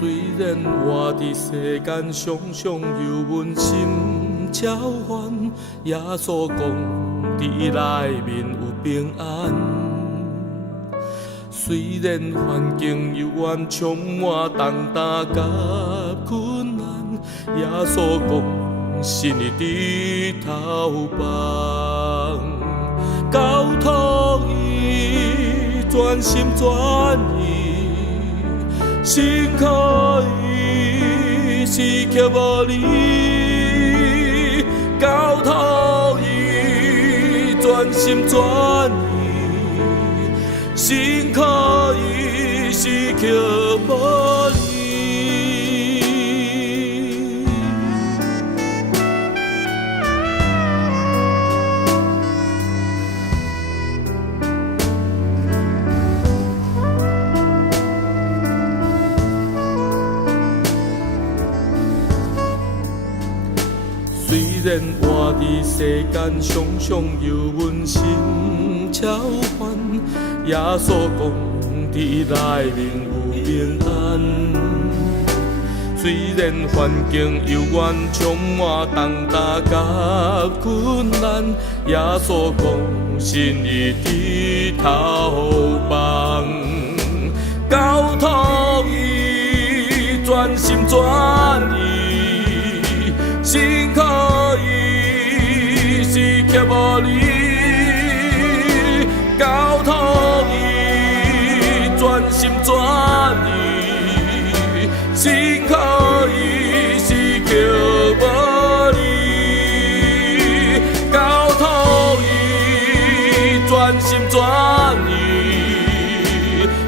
虽然活伫世间，常常由阮心焦烦，耶稣讲伫内面有平安。虽然环境幽暗，充满重担甲困难，耶稣讲心里低头放，交托伊，全心全意，心可以失去无你，交托伊，全心全意，心可以失去无你。虽然活伫世间，常常由阮心焦烦，耶稣讲伫内面有平安。虽然环境幽暗，充满重担甲困难，耶稣讲心里低头放，交托伊，全心全意，心可以失去无你，交托伊，全心全意，心可以失去无你，交托伊，全心全意，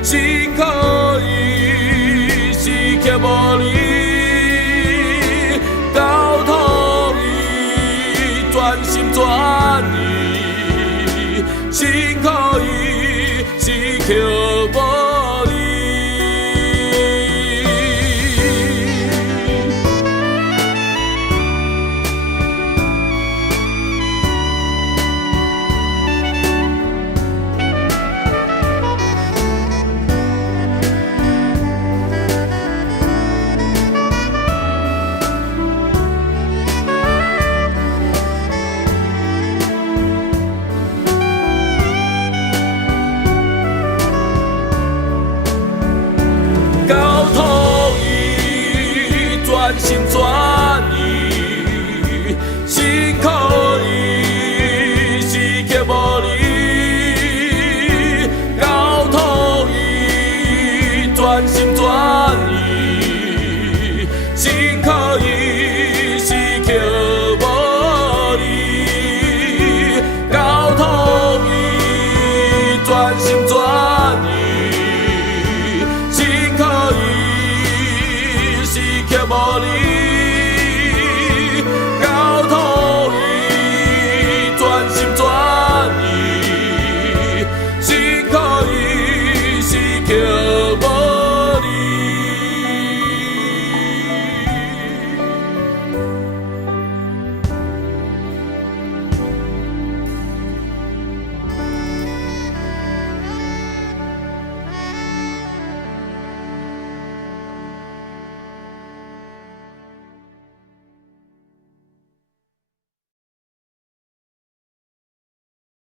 心可以失去无你。全心全意，心可以失去无你。交托伊，全心全意，心可以失去无你，交托伊，全心全